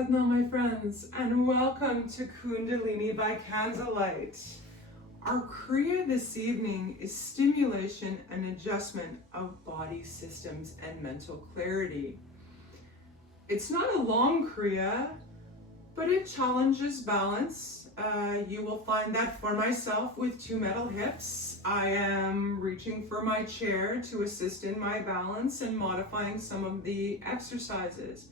Satnam, my friends, and welcome to Kundalini by Candlelight. Our KRIYA this evening is stimulation and adjustment of body systems and mental clarity. It's not a long KRIYA, but it challenges balance. You will find that for myself with two metal hips. I am reaching for my chair to assist in my balance and modifying some of the exercises.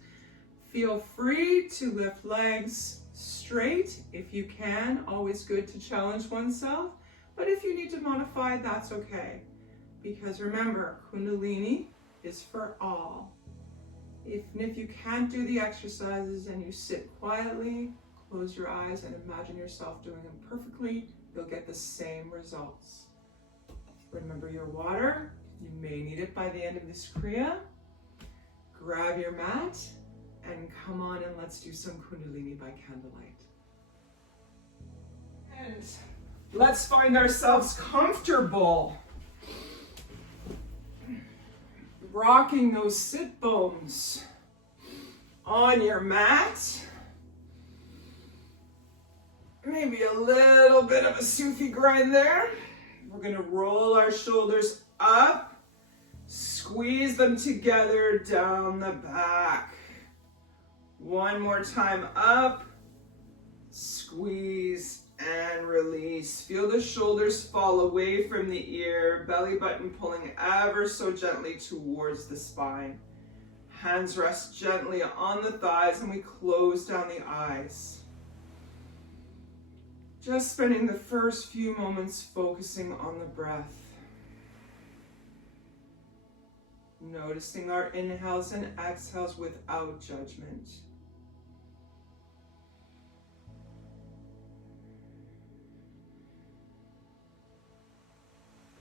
Feel free to lift legs straight if you can. Always good to challenge oneself. But if you need to modify, that's okay. Because remember, Kundalini is for all. Even if you can't do the exercises and you sit quietly, close your eyes and imagine yourself doing them perfectly, you'll get the same results. Remember your water. You may need it by the end of this KRIYA. Grab your mat and come on and let's do some Kundalini by Candlelight. And let's find ourselves comfortable. Rocking those sit bones on your mat. Maybe a little bit of a Sufi grind there. We're gonna roll our shoulders up, squeeze them together down the back. One more time up, squeeze and release. Feel the shoulders fall away from the ear, belly button pulling ever so gently towards the spine. Hands rest gently on the thighs and we close down the eyes. Just spending the first few moments focusing on the breath. Noticing our inhales and exhales without judgment.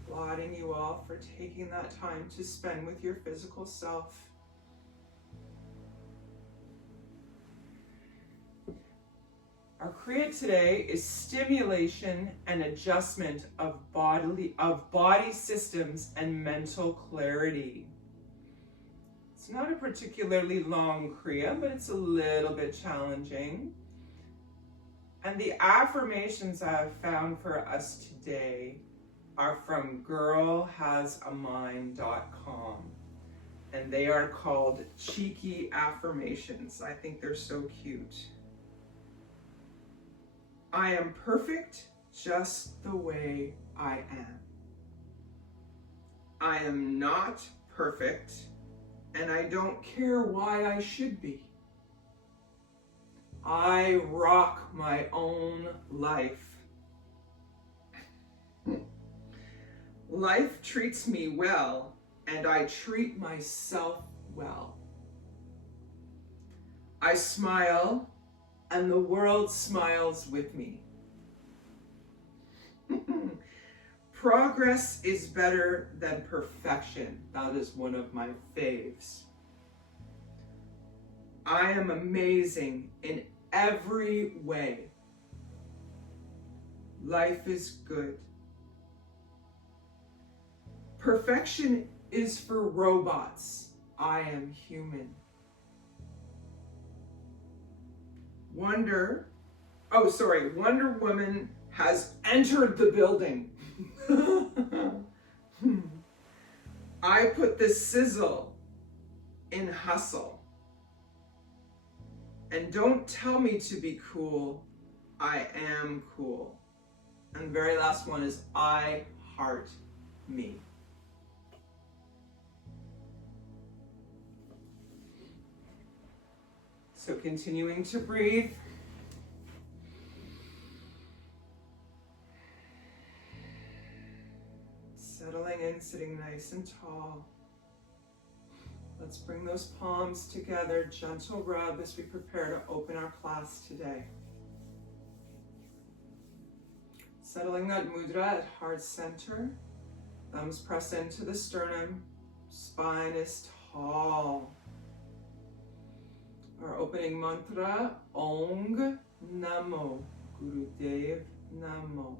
Applauding you all for taking that time to spend with your physical self. Our KRIYA today is stimulation and adjustment of body systems and mental clarity. It's not a particularly long KRIYA, but it's a little bit challenging. And the affirmations I have found for us today are from girlhasammind.com. And they are called cheeky affirmations. I think they're so cute. I am perfect just the way I am. I am not perfect, and I don't care why I should be. I rock my own life. Life treats me well, and I treat myself well. I smile, and the world smiles with me. Progress is better than perfection. That is one of my faves. I am amazing in every way. Life is good. Perfection is for robots. I am human. Wonder Woman has entered the building. I put the sizzle in hustle. And don't tell me to be cool. I am cool. And the very last one is I heart me. So continuing to breathe. Settling in, sitting nice and tall. Let's bring those palms together, gentle rub as we prepare to open our class today. Settling that mudra at heart center. Thumbs press into the sternum. Spine is tall. Our opening mantra, Ong Namo, Gurudev Namo.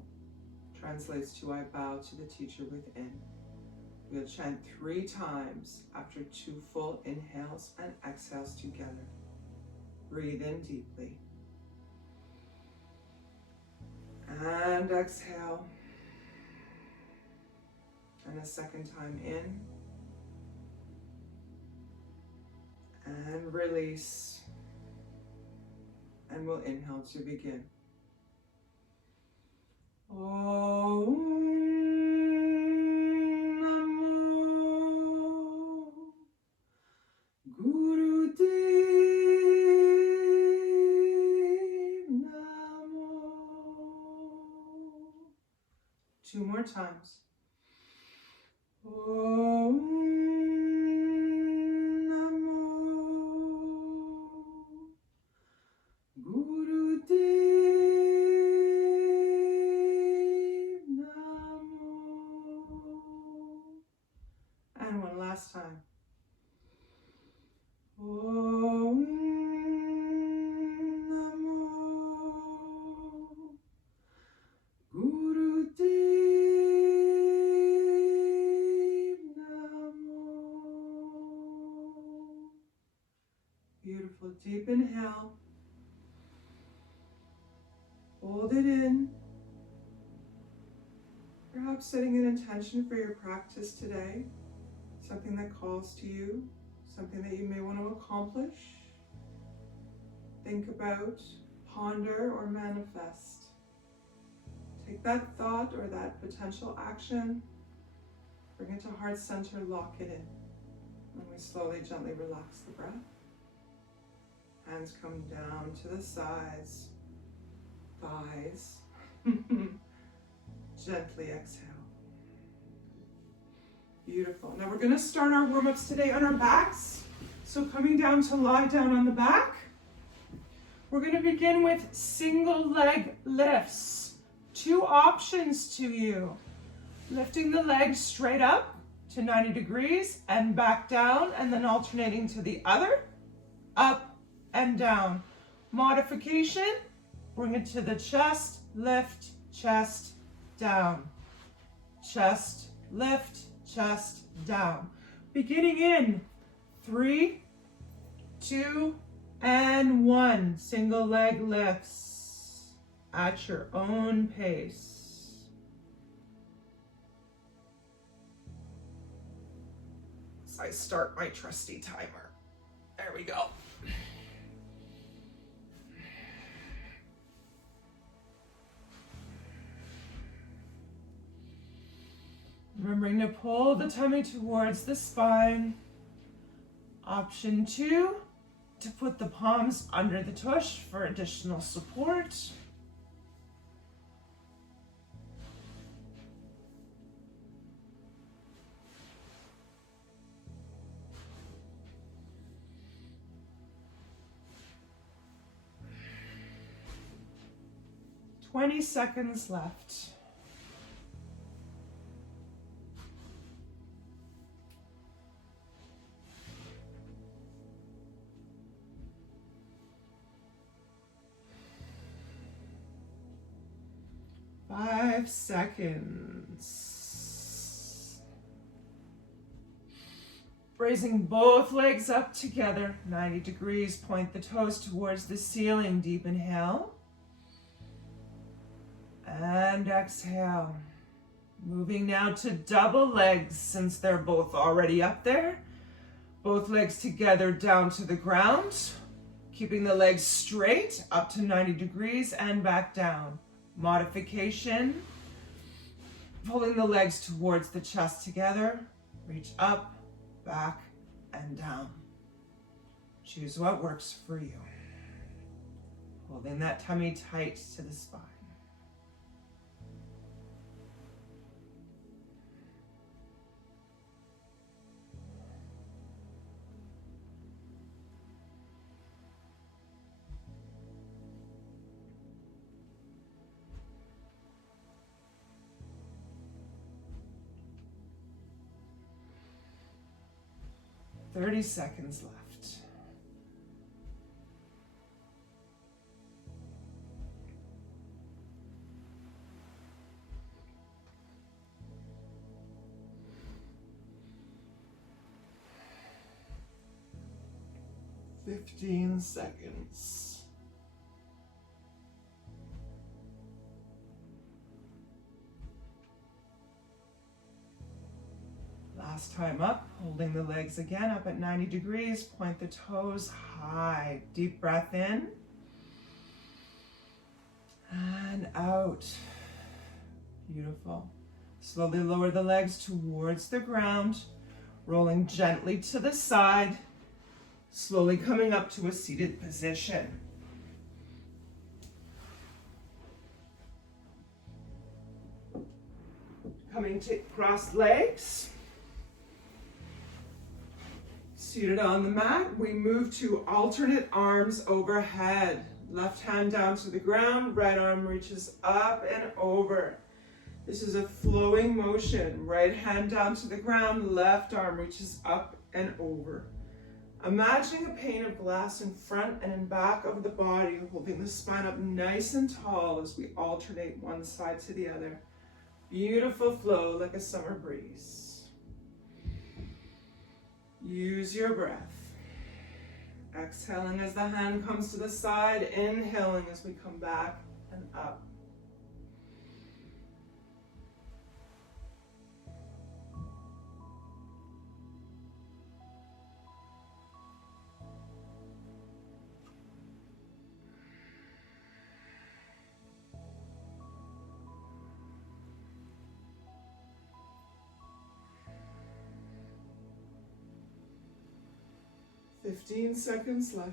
Translates to I bow to the teacher within. We'll chant 3 times after 2 full inhales and exhales together. Breathe in deeply. And exhale. And a second time in. And release. And we'll inhale to begin. Om Namo Gurudev Namo. Two more times. Om Namo Gurudev Namo. And one last time. Om Namo Gurudev Namo. Beautiful. Deep inhale. Hold it in. Perhaps setting an intention for your practice today. Something that calls to you. Something that you may want to accomplish. Think about, ponder, or manifest. Take that thought or that potential action, bring it to heart center, lock it in. And we slowly, gently relax the breath. Hands come down to the sides, thighs. Gently exhale. Beautiful. Now we're going to start our warm-ups today on our backs. So coming down to lie down on the back. We're going to begin with single leg lifts. Two options to you. Lifting the legs straight up to 90 degrees and back down, and then alternating to the other, up and down. Modification, bring it to the chest, lift, chest, down. Chest, lift, chest, down. Beginning in 3, 2, and 1. Single leg lifts at your own pace. So I start my trusty timer. There we go. Remembering to pull the tummy towards the spine. Option 2, to put the palms under the tush for additional support. "20 seconds left. Five seconds. Raising both legs up together, 90 degrees, point the toes towards the ceiling. Deep inhale. And exhale. Moving now to double legs since they're both already up there. Both legs together down to the ground. Keeping the legs straight up to 90 degrees and back down. Modification, pulling the legs towards the chest together, reach up, back, and down. Choose what works for you. Holding that tummy tight to the spine. Thirty seconds left. 15 seconds. Last time up, holding the legs again up at 90 degrees, point the toes high. Deep breath in and out. Beautiful. Slowly lower the legs towards the ground, rolling gently to the side, slowly coming up to a seated position. Coming to crossed legs. Seated on the mat, we move to alternate arms overhead. Left hand down to the ground, right arm reaches up and over. This is a flowing motion. Right hand down to the ground, left arm reaches up and over. Imagining a pane of glass in front and in back of the body, holding the spine up nice and tall as we alternate one side to the other. Beautiful flow like a summer breeze. Use your breath. Exhaling as the hand comes to the side, inhaling as we come back and up. Fifteen seconds left.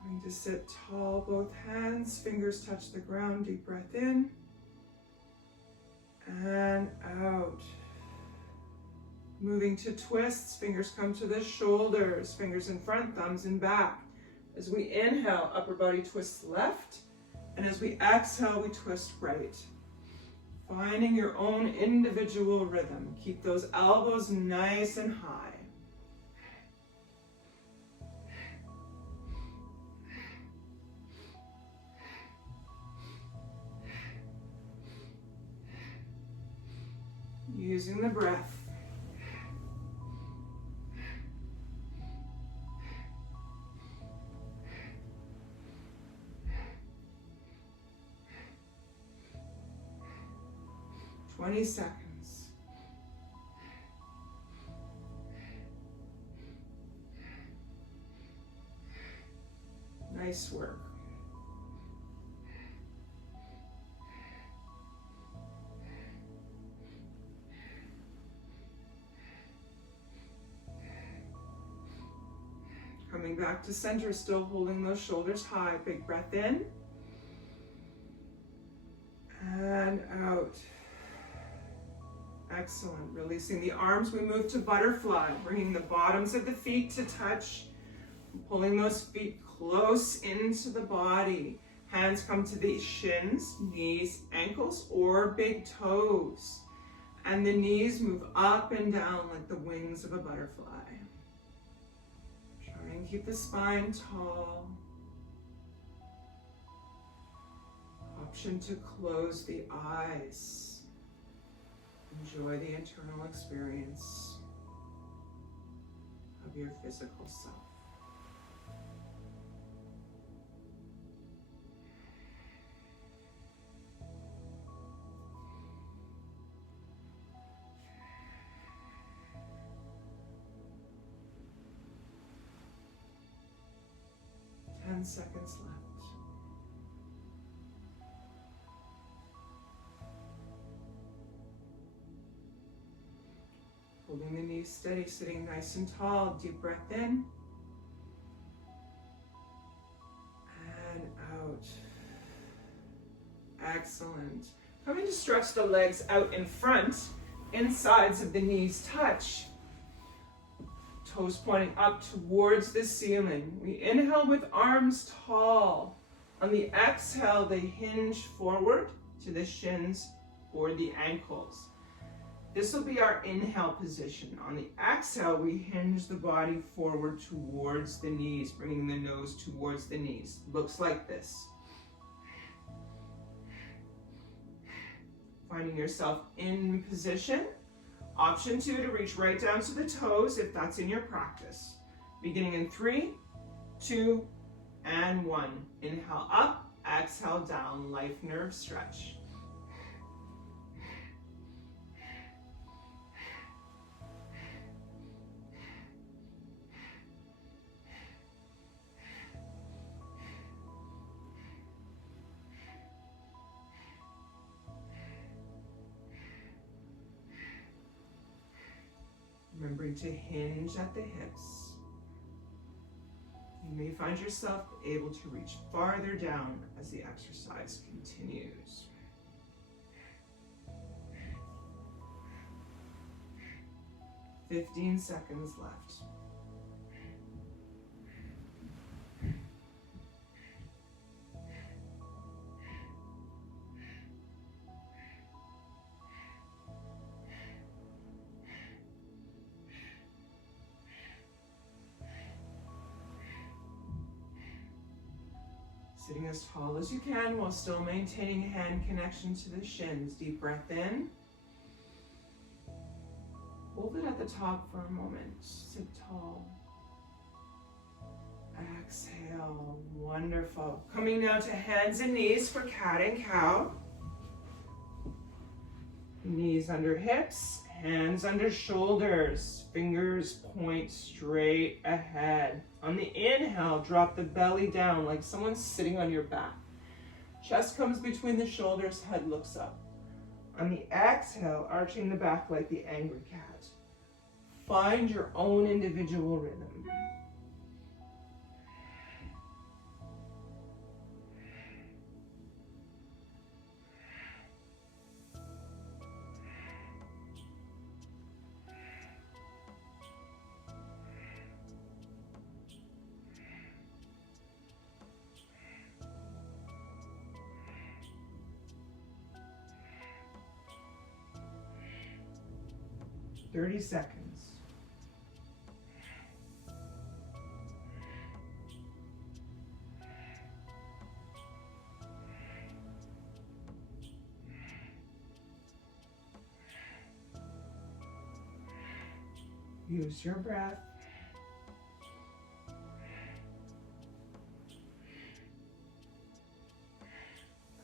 Coming to sit tall, both hands, fingers touch the ground, deep breath in and out. Moving to twists, fingers come to the shoulders, fingers in front, thumbs in back. As we inhale, upper body twists left, and as we exhale, we twist right. Finding your own individual rhythm. Keep those elbows nice and high. Using the breath. Twenty seconds. Nice work. Coming back to center, still holding those shoulders high. Big breath in and out. Excellent. Releasing the arms, we move to butterfly, bringing the bottoms of the feet to touch, pulling those feet close into the body. Hands come to the shins, knees, ankles, or big toes. And the knees move up and down like the wings of a butterfly. Try and keep the spine tall. Option to close the eyes. Enjoy the internal experience of your physical self. Ten seconds left. Holding the knees steady, sitting nice and tall. Deep breath in and out. Excellent. Coming to stretch the legs out in front, insides of the knees touch. Toes pointing up towards the ceiling. We inhale with arms tall. On the exhale, they hinge forward to the shins or the ankles. This will be our inhale position. On the exhale, we hinge the body forward towards the knees, bringing the nose towards the knees. Looks like this. Finding yourself in position. Option 2 to reach right down to the toes if that's in your practice. Beginning in 3, 2, and 1. Inhale up, exhale down, life nerve stretch. Remembering to hinge at the hips. You may find yourself able to reach farther down as the exercise continues. "15 seconds left. Sitting as tall as you can while still maintaining hand connection to the shins. Deep breath in. Hold it at the top for a moment. Sit tall. Exhale. Wonderful. Coming now to hands and knees for cat and cow. Knees under hips, hands under shoulders. Fingers point straight ahead. On the inhale, drop the belly down like someone's sitting on your back. Chest comes between the shoulders, head looks up. On the exhale, arching the back like the angry cat. Find your own individual rhythm. "30 seconds. Use your breath.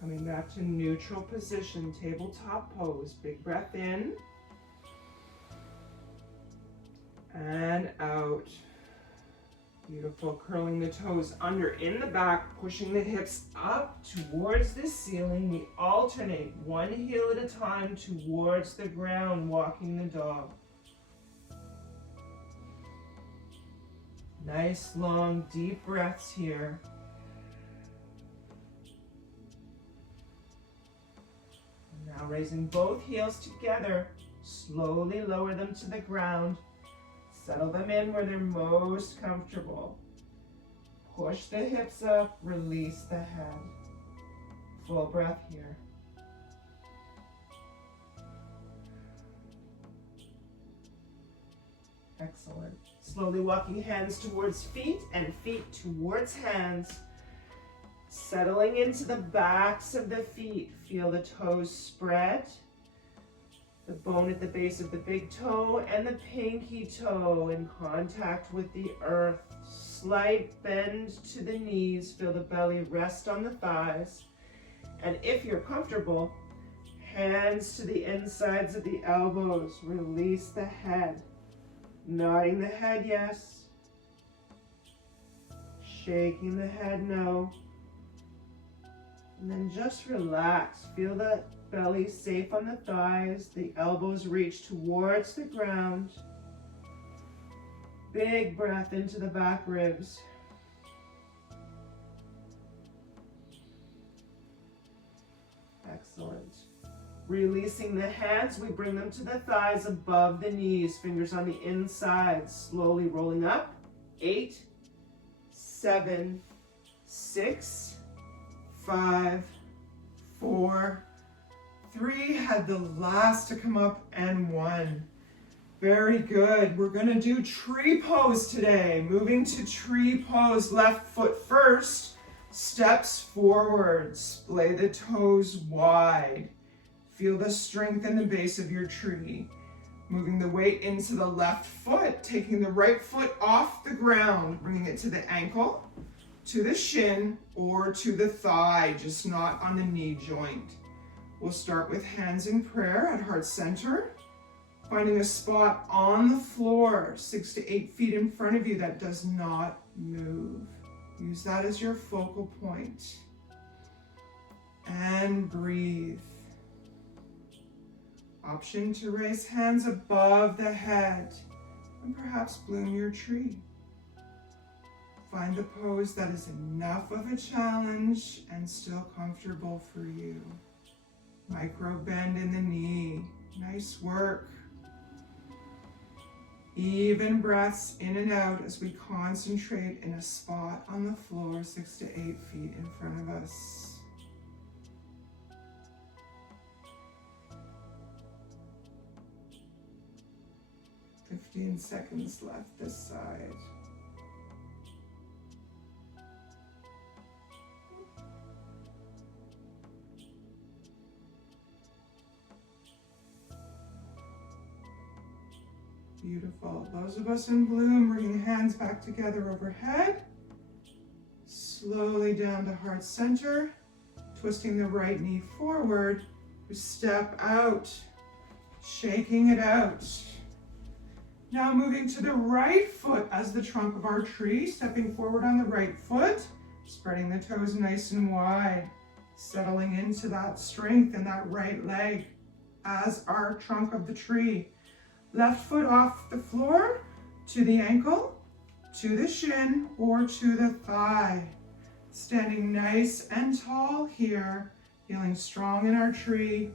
Coming back to neutral position, tabletop pose. Big breath in. And out. Beautiful. Curling the toes under in the back, pushing the hips up towards the ceiling. We alternate one heel at a time towards the ground, walking the dog. Nice, long, deep breaths here. Now raising both heels together, slowly lower them to the ground. Settle them in where they're most comfortable. Push the hips up, release the head. Full breath here. Excellent. Slowly walking hands towards feet and feet towards hands. Settling into the backs of the feet. Feel the toes spread. The bone at the base of the big toe and the pinky toe in contact with the earth. Slight bend to the knees. Feel the belly rest on the thighs. And if you're comfortable, hands to the insides of the elbows. Release the head. Nodding the head, yes. Shaking the head, no. And then just relax. Feel the belly safe on the thighs. The elbows reach towards the ground. Big breath into the back ribs. Excellent. Releasing the hands, we bring them to the thighs above the knees. Fingers on the inside, slowly rolling up. 8, 7, 6, 5, 4, 3, had the last to come up, and 1. Very good. We're going to do tree pose today. Moving to tree pose, left foot first, steps forward, splay the toes wide. Feel the strength in the base of your tree. Moving the weight into the left foot, taking the right foot off the ground, bringing it to the ankle, to the shin, or to the thigh, just not on the knee joint. We'll start with hands in prayer at heart center, finding a spot on the floor, 6 to 8 feet in front of you that does not move. Use that as your focal point. And breathe. Option to raise hands above the head and perhaps bloom your tree. Find the pose that is enough of a challenge and still comfortable for you. Micro bend in the knee. Nice work. Even breaths in and out as we concentrate in a spot on the floor 6 to 8 feet in front of us. "15 seconds left this side." Beautiful. Those of us in bloom, bringing hands back together overhead. Slowly down to heart center. Twisting the right knee forward. We step out. Shaking it out. Now moving to the right foot as the trunk of our tree. Stepping forward on the right foot. Spreading the toes nice and wide. Settling into that strength in that right leg as our trunk of the tree. Left foot off the floor, to the ankle, to the shin, or to the thigh. Standing nice and tall here, feeling strong in our tree.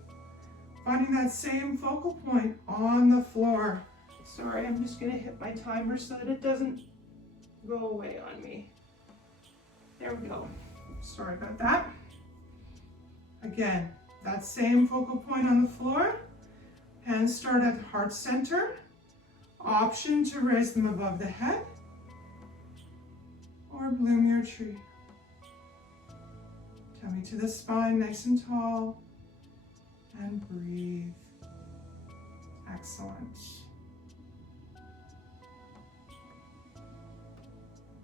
Finding that same focal point on the floor. Sorry, I'm just gonna hit my timer so that it doesn't go away on me. There we go. Sorry about that. Again, that same focal point on the floor. Hands start at heart center. Option to raise them above the head or bloom your tree. Tummy to the spine, nice and tall. And breathe. Excellent.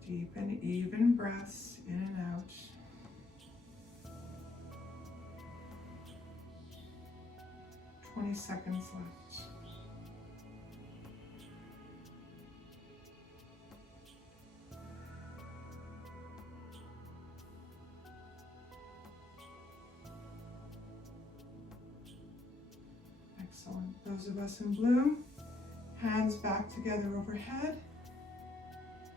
Deep and even breaths in and out. "20 seconds left." Excellent. Those of us in bloom, hands back together overhead.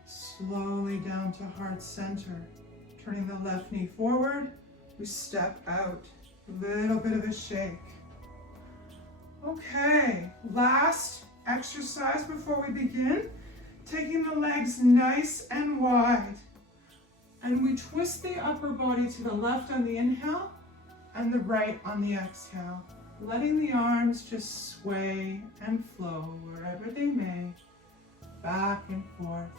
Slowly down to heart center. Turning the left knee forward, we step out. A little bit of a shake. Okay, last exercise before we begin. Taking the legs nice and wide. And we twist the upper body to the left on the inhale and the right on the exhale. Letting the arms just sway and flow wherever they may, back and forth.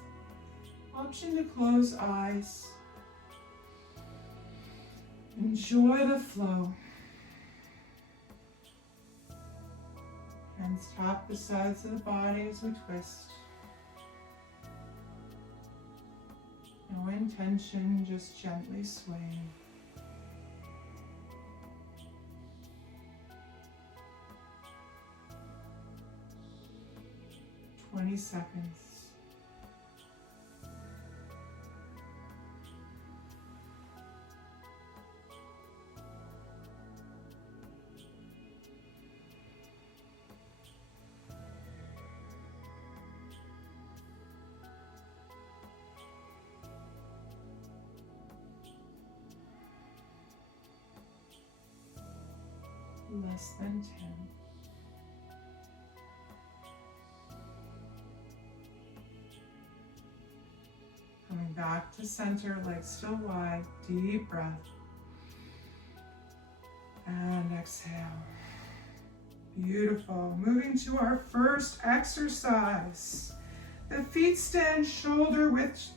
Option to close eyes. Enjoy the flow. Hands tap the sides of the body as we twist. No intention, just gently swaying. "20 seconds. Less than 10. Coming back to center, legs still wide, deep breath. And exhale. Beautiful. Moving to our first exercise. The feet stand shoulder width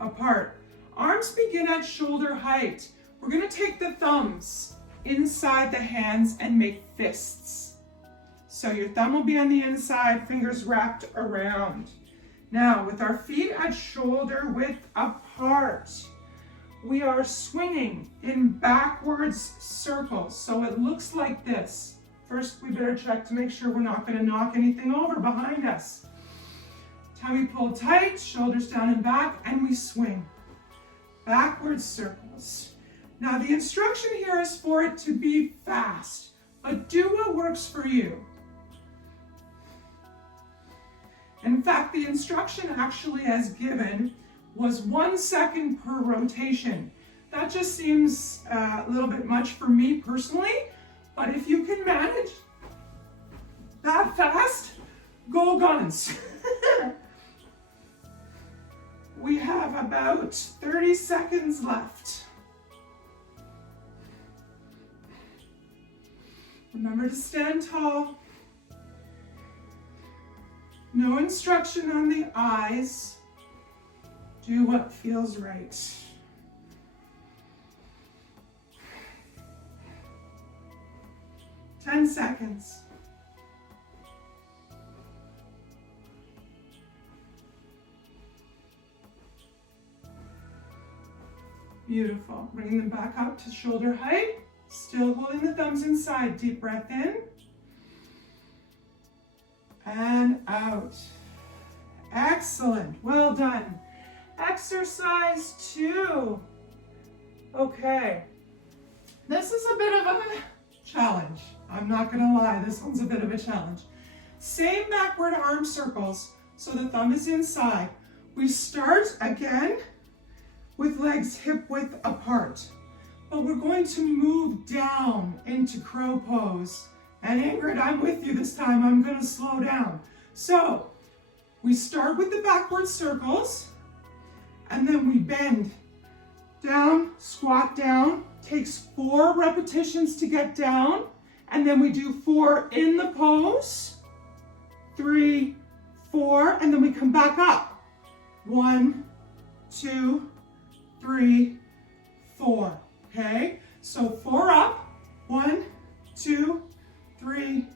apart. Arms begin at shoulder height. We're going to take the thumbs inside the hands and make fists. So your thumb will be on the inside, fingers wrapped around. Now, with our feet at shoulder width apart, we are swinging in backwards circles. So it looks like this. First, we better check to make sure we're not going to knock anything over behind us. Tummy pulled tight, shoulders down and back, and we swing. Backwards circles. Now, the instruction here is for it to be fast, but do what works for you. In fact, the instruction actually as given was 1 second per rotation. That just seems a little bit much for me personally, but if you can manage that fast, go guns. We have about 30 seconds left. Remember to stand tall. No instruction on the eyes. Do what feels right. 10 seconds. Beautiful. Bring them back up to shoulder height. Still holding the thumbs inside. Deep breath in. And out. Excellent. Well done. Exercise 2. Okay. This is a bit of a challenge. I'm not going to lie. This one's a bit of a challenge. Same backward arm circles. So the thumb is inside. We start again with legs hip width apart. But we're going to move down into crow pose. And Ingrid, I'm with you this time. I'm going to slow down. So we start with the backward circles, and then we bend down, squat down. Takes 4 repetitions to get down, and then we do 4 in the pose, 3, 4, and then we come back up. 1, 2, 3, 4. Okay, so 4 up, 1, 2, 3,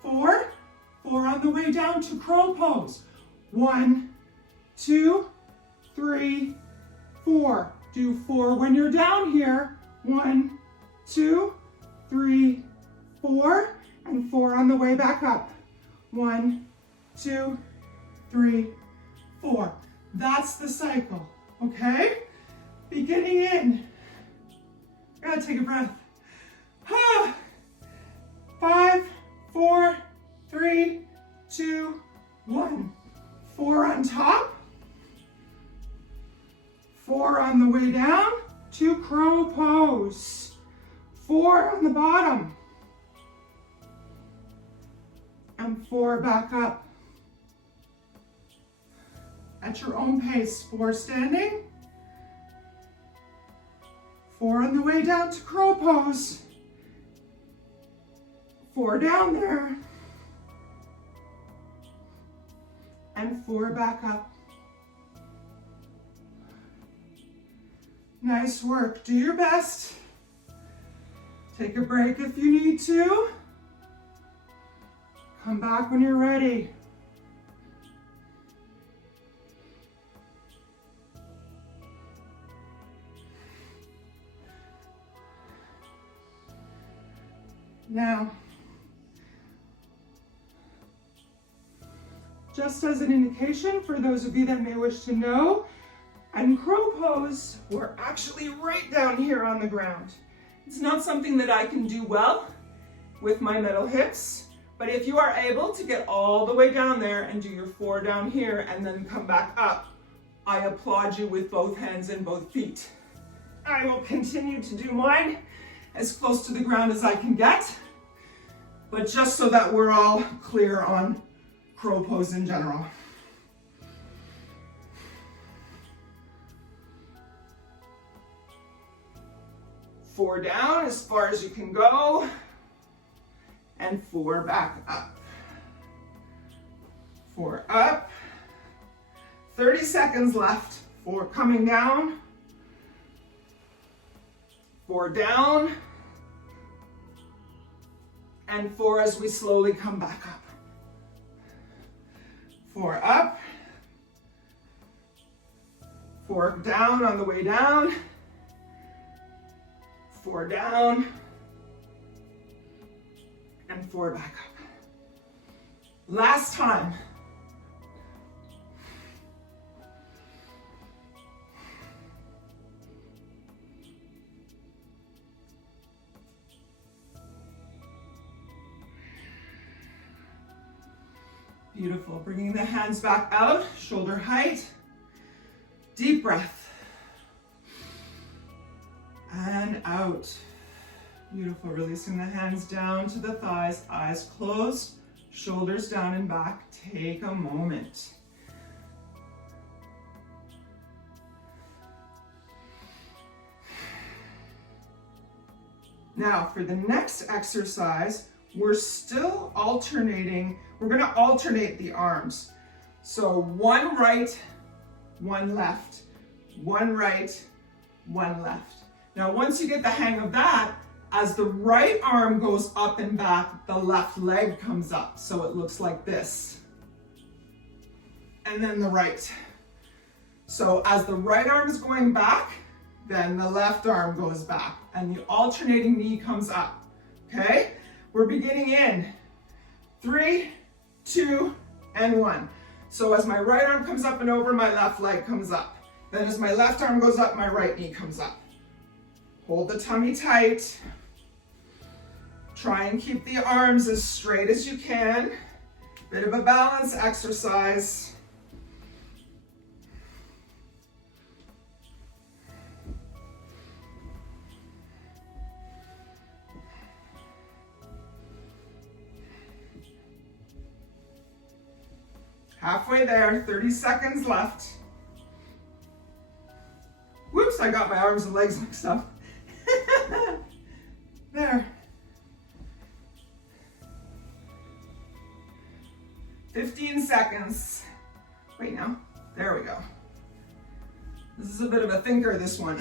4. 4 on the way down to crow pose. 1, 2, 3, 4. Do 4 when you're down here. 1, 2, 3, 4, and 4 on the way back up. 1, 2, 3, 4. That's the cycle, okay? Beginning in. Gotta take a breath. 5, 4, 3, 2, 1. 4 on top. 4 on the way down to crow pose. 4 on the bottom. And 4 back up. At your own pace. 4 standing. 4 on the way down to crow pose. 4 down there. And 4 back up. Nice work. Do your best. Take a break if you need to. Come back when you're ready. Now, just as an indication for those of you that may wish to know, in crow pose, we're actually right down here on the ground. It's not something that I can do well with my metal hips, but if you are able to get all the way down there and do your 4 down here and then come back up, I applaud you with both hands and both feet. I will continue to do mine as close to the ground as I can get, but just so that we're all clear on crow pose in general. 4 down as far as you can go, and 4 back up. 4 up. 30 seconds left. 4 coming down. 4 down. And 4 as we slowly come back up. 4 up. 4 down on the way down. 4 down. And 4 back up. Last time. Beautiful. Bringing the hands back out, shoulder height. Deep breath. And out. Beautiful. Releasing the hands down to the thighs, eyes closed, shoulders down and back. Take a moment. Now, for the next exercise, we're still alternating. We're going to alternate the arms. So 1 right, 1 left, 1 right, 1 left. Now, once you get the hang of that, as the right arm goes up and back, the left leg comes up. So it looks like this. And then the right. So as the right arm is going back, then the left arm goes back and the alternating knee comes up. Okay? We're beginning in 3, 2, and 1. So as my right arm comes up and over, my left leg comes up. Then as my left arm goes up, my right knee comes up. Hold the tummy tight. Try and keep the arms as straight as you can. Bit of a balance exercise. Halfway there, 30 seconds left. Whoops, I got my arms and legs mixed up. There. 15 seconds. Wait, now. There we go. This is a bit of a thinker, this one.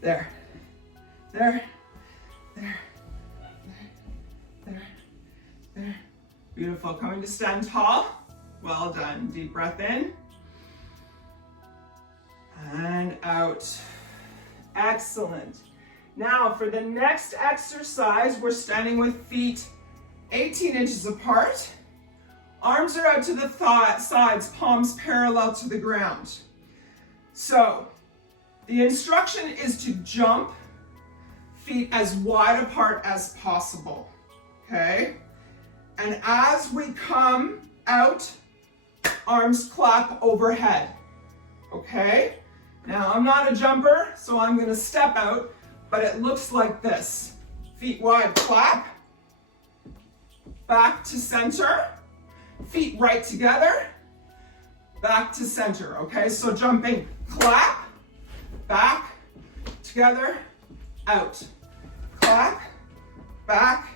There. There. There. There. There. Beautiful. Coming to stand tall. Well done. Deep breath in. And out. Excellent. Now for the next exercise, we're standing with feet 18 inches apart. Arms are out to the sides, palms parallel to the ground. So the instruction is to jump feet as wide apart as possible. Okay? And as we come out, arms clap overhead. Okay? Now, I'm not a jumper, so I'm going to step out, but it looks like this. Feet wide, clap. Back to center. Feet right together. Back to center, okay? So jumping, clap, back, together, out. Clap, back.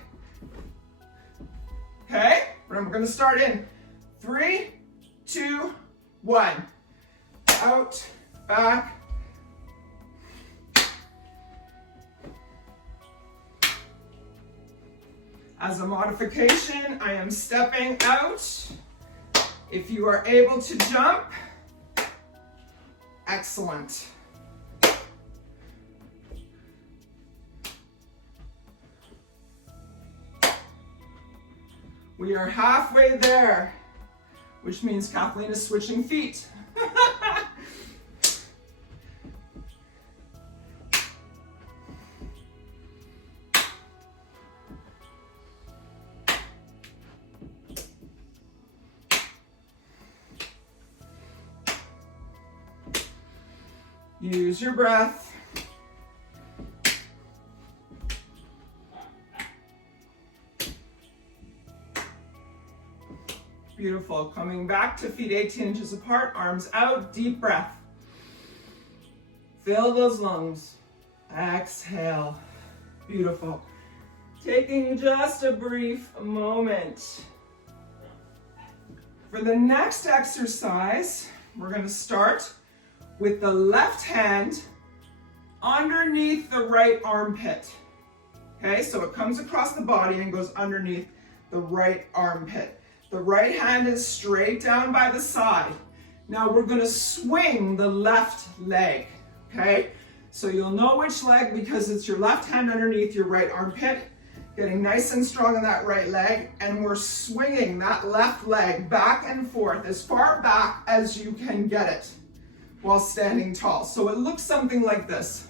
Okay? We're going to start in 3, 2, 1. Out, back. As a modification, I am stepping out. If you are able to jump, excellent. We are halfway there, which means Kathleen is switching feet. Use your breath. Beautiful. Coming back to feet 18 inches apart, arms out, deep breath. Fill those lungs. Exhale. Beautiful. Taking just a brief moment. For the next exercise, we're going to start with the left hand underneath the right armpit. Okay, so it comes across the body and goes underneath the right armpit. The right hand is straight down by the side. Now we're going to swing the left leg. Okay, so you'll know which leg because it's your left hand underneath your right armpit. Getting nice and strong in that right leg, and we're swinging that left leg back and forth as far back as you can get it while standing tall. So it looks something like this.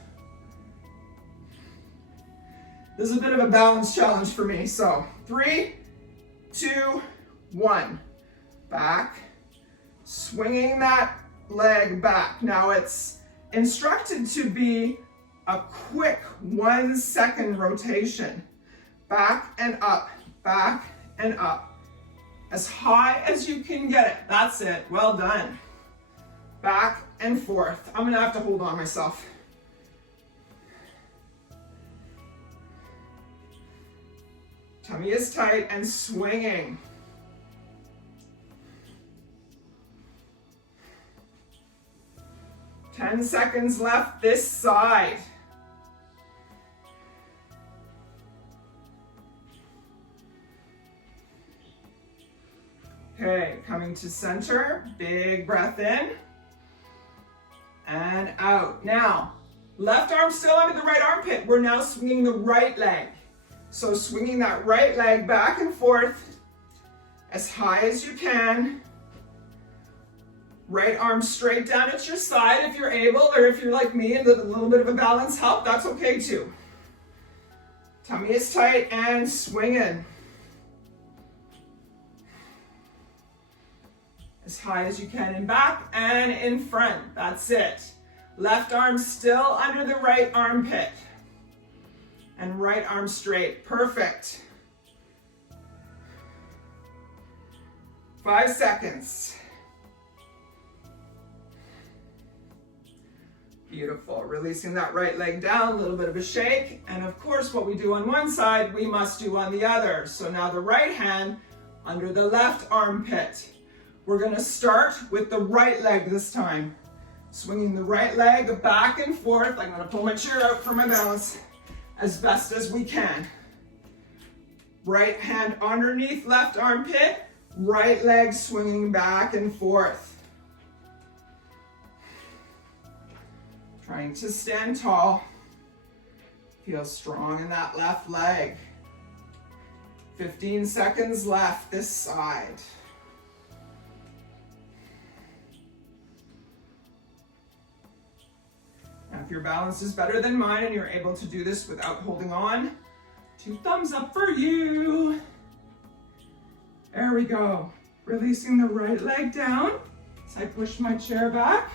This is a bit of a balance challenge for me. So 3, 2, 1. Back, swinging that leg back. Now it's instructed to be a quick 1 second rotation. Back and up, as high as you can get it. That's it, well done. Back and forth. I'm gonna have to hold on myself. Tummy is tight and swinging. Ten seconds left this side. Okay, coming to center, big breath in and out. Now, left arm still under the right armpit. We're now swinging the right leg. So swinging that right leg back and forth as high as you can. Right arm straight down at your side if you're able, or if you're like me and a little bit of a balance help, that's okay too. Tummy is tight and swinging. As high as you can in back and in front. That's it. Left arm still under the right armpit. And right arm straight. Perfect. 5 seconds. Beautiful. Releasing that right leg down, a little bit of a shake. And of course, what we do on one side, we must do on the other. So now the right hand under the left armpit. We're going to start with the right leg this time. Swinging the right leg back and forth. I'm going to pull my chair out for my balance as best as we can. Right hand underneath left armpit. Right leg swinging back and forth. Trying to stand tall. Feel strong in that left leg. 15 seconds left this side. Now, if your balance is better than mine and you're able to do this without holding on, 2 thumbs up for you. There we go. Releasing the right leg down as I push my chair back.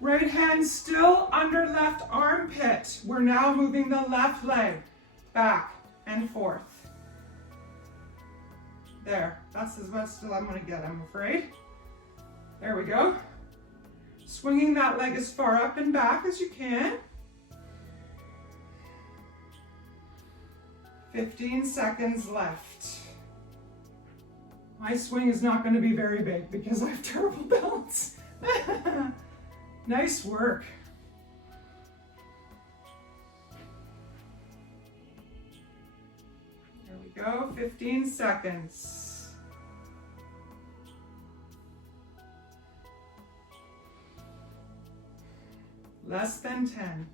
Right hand still under left armpit. We're now moving the left leg back and forth. There, that's as much still I'm gonna get, I'm afraid. There we go. Swinging that leg as far up and back as you can. 15 seconds left. My swing is not going to be very big because I have terrible balance. Nice work. There we go, 15 seconds. Less than 10.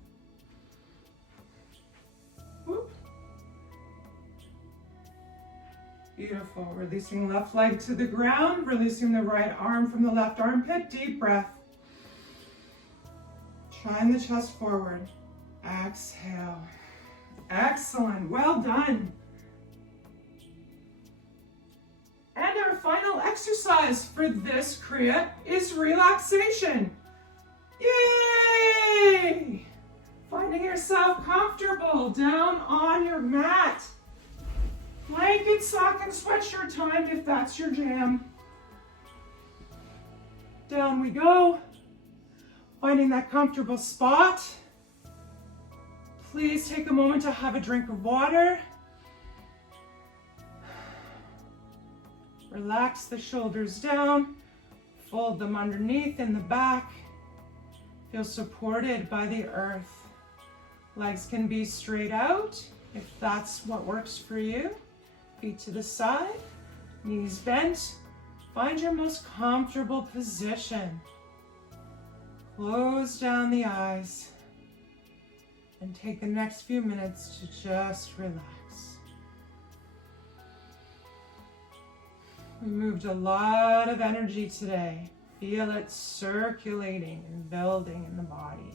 Whoop. Beautiful. Releasing left leg to the ground, releasing the right arm from the left armpit. Deep breath. Shine the chest forward. Exhale. Excellent. Well done. And our final exercise for this KRIYA is relaxation. Yay! Finding yourself comfortable down on your mat. Blanket, sock, and sweatshirt time if that's your jam. Down we go. Finding that comfortable spot. Please take a moment to have a drink of water. Relax the shoulders down. Fold them underneath in the back. Feel supported by the earth. Legs can be straight out if that's what works for you. Feet to the side, knees bent. Find your most comfortable position. Close down the eyes and take the next few minutes to just relax. We moved a lot of energy today. Feel it circulating and building in the body.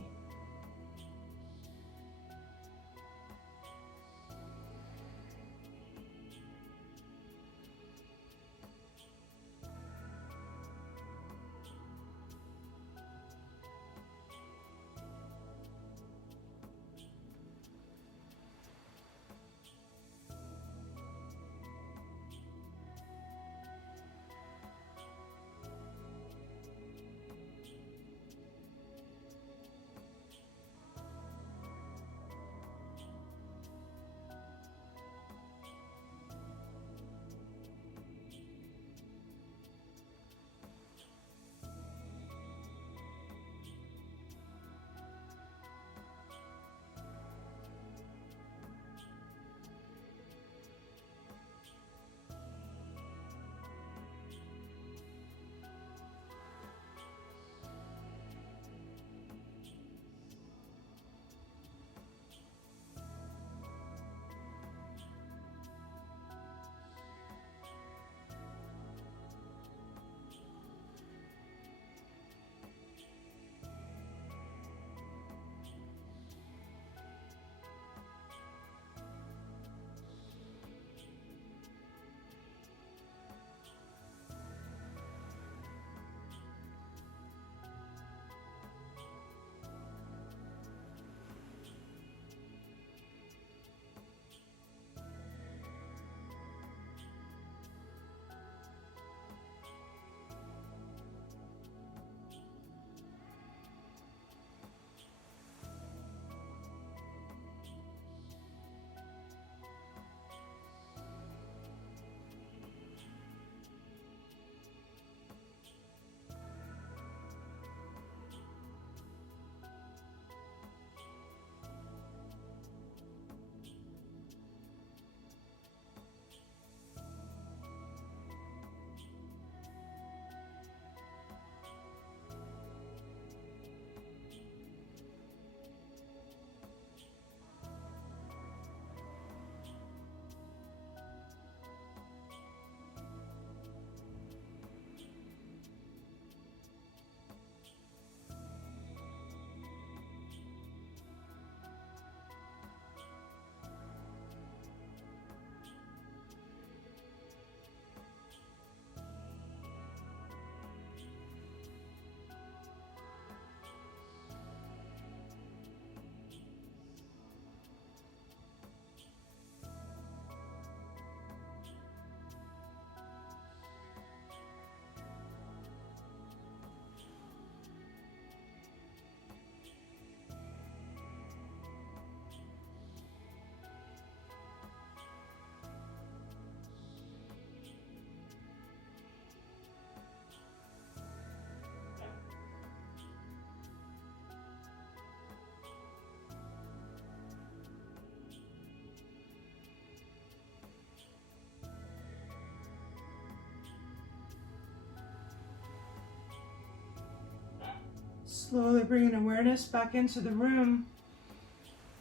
Slowly bringing awareness back into the room,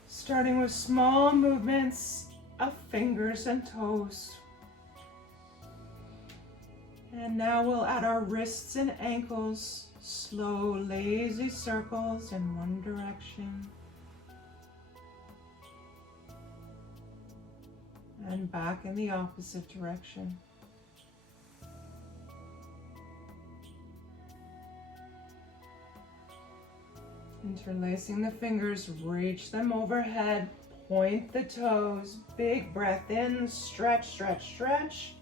starting with small movements of fingers and toes. And now we'll add our wrists and ankles, slow, lazy circles in one direction. And back in the opposite direction. Interlacing the fingers, reach them overhead, point the toes, big breath in, stretch, stretch, stretch.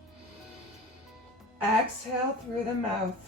Exhale through the mouth.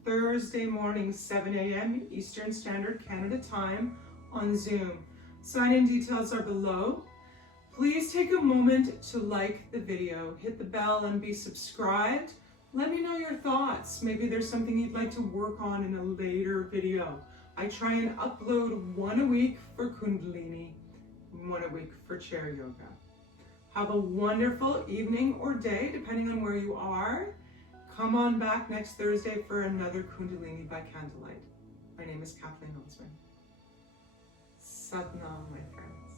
Thursday morning, 7 a.m. Eastern Standard Canada time on Zoom. Sign-in details are below. Please take a moment to like the video, hit the bell and be subscribed. Let me know your thoughts. Maybe there's something you'd like to work on in a later video. I try and upload one a week for Kundalini, one a week for chair yoga. Have a wonderful evening or day, depending on where you are. Come on back next Thursday for another Kundalini by Candlelight. My name is Kathleen Osmond. Sat Nam, my friends.